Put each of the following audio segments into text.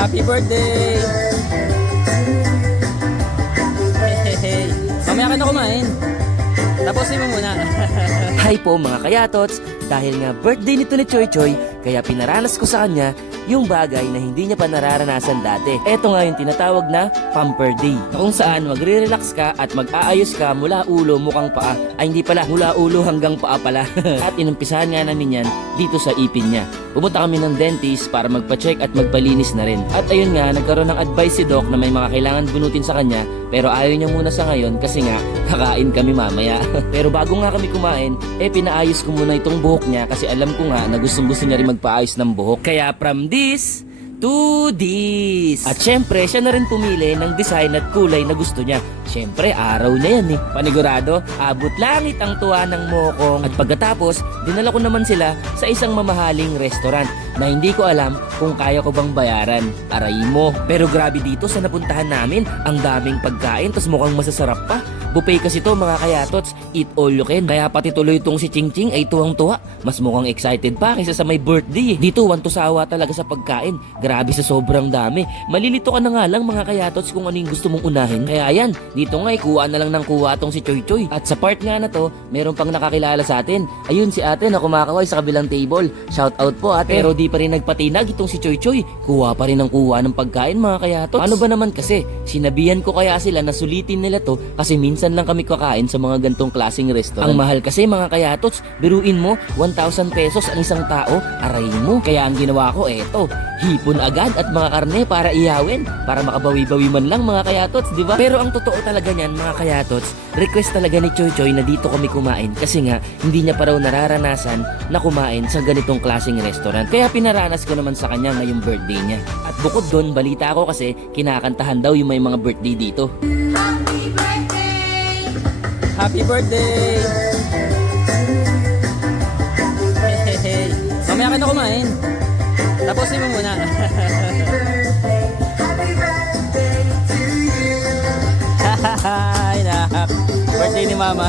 Happy birthday! Hey, mamaya ka na kumain. Tapusin mo muna. Hi po mga kayatots, dahil nga birthday nito ni Choy Choy, kaya pinaranas ko sa kanya yung bagay na hindi niya pa nararanasan dati. Ito nga yung tinatawag na Pamper Day, kung saan magre-relax ka at mag-aayos ka mula ulo mukhang paa. Ay hindi pala, mula ulo hanggang paa pala. At inumpisahan nga namin yan dito sa ipin niya. Pumunta kami ng dentist para magpa-check at magpalinis na rin. At ayun nga, nagkaroon ng advice si Doc na may mga kailangan bunutin sa kanya, pero ayaw niya muna sa ngayon kasi nga kakain kami mamaya. Pero bago nga kami kumain, pinaayos ko muna itong buhok niya kasi alam ko nga na gustong-gusto niya rin magpaayos ng buhok. Kaya from this to this. At syempre, siya na rin pumili ng design at kulay na gusto niya. Syempre, araw na yan eh. Panigurado, abot langit ang tuwa ng mokong. At pagkatapos, dinala ko naman sila sa isang mamahaling restaurant na hindi ko alam kung kaya ko bang bayaran. Aray mo. Pero grabe dito sa napuntahan namin, ang daming pagkain, tas mukhang masasarap pa. Buffet kasi to mga kayatots, eat all you can. Kaya pati tuloy itong si Ching Ching ay tuwang-tuwa. Mas mukhang excited pa kaysa sa may birthday. Dito, wantusawa talaga sa pagkain. Grabe sa sobrang dami. Malilito ka na nga lang mga kayatots kung ano yung gusto mong unahin. Kaya yan, dito nga kuha na lang ng kuha tong si Choy Choy. At sa part nga na to, meron pang nakakilala sa atin. Ayun si ate na kumakaway sa kabilang table. Shout out po ate. Pero di pa rin nagpatinag itong si Choy Choy. Kuha pa rin ng kuha ng pagkain mga kayatots. Ano ba naman kasi? Sinabihan ko kaya sila na sulitin nila to kasi minsan lang kami kakain sa mga gantong klaseng restaurant. Ang mahal kasi mga kayatots, biruin mo 1,000 pesos ang isang tao, aray mo. Kaya ang ginawa ko eto, hipon agad at mga karne para iyawin, para makabawi-bawi man lang mga kayatots, di ba? Pero ang totoo talaga niyan mga kayatots, request talaga ni Choy Choy na dito kami kumain kasi nga hindi niya pa raw nararanasan na kumain sa ganitong klaseng restaurant. Kaya pinaranas ko naman sa kanya ngayong birthday niya. At bukod doon, balita ko kasi kinakantahan daw yung may mga birthday dito. Happy birthday! Hey, mamaya ka na kumain. Tapusin mo muna. Hi, nak. Birthday ni Mama.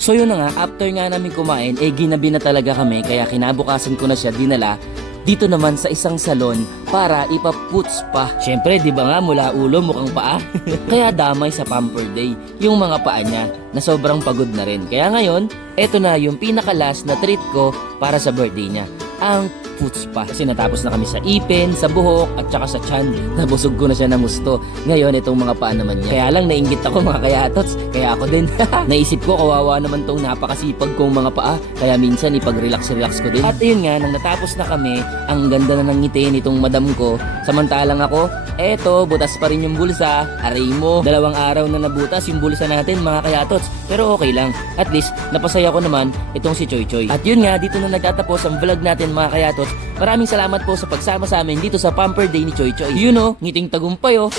So yun na nga, after nga namin kumain, ginabi na talaga kami kaya kinabukasan ko na siya dinala dito naman sa isang salon para ipaputs pa. Syempre, di ba nga mula ulo mukhang paa? Kaya damay sa Pamper Day yung mga paa niya na sobrang pagod na rin. Kaya ngayon, eto na yung pinaka-last na treat ko para sa birthday niya. Ang puts pa. Kasi natapos na kami sa ipin, sa buhok, at saka sa tiyan. Nabusog ko na siya ng gusto. Ngayon, itong mga paa naman niya. Kaya lang, nainggit ako mga kayatots. Kaya ako din. Naisip ko, kawawa naman tong napakasipag kong mga paa. Kaya minsan, ipag-relax-relax ko din. At yun nga, nang natapos na kami, ang ganda na ng ngiti nitong madam ko. Samantalang ako, eto, butas pa rin yung bulsa. Aray mo, 2 araw na nabutas yung bulsa natin mga kayatots. Pero okay lang. At least, napasaya ko naman itong si Choy Choy. At yun nga, dito na nagtatapos ang vlog natin mga kayatots. Maraming salamat po sa pagsama sa amin dito sa Pamper Day ni Choy Choy. You know, ngiting tagumpay oh.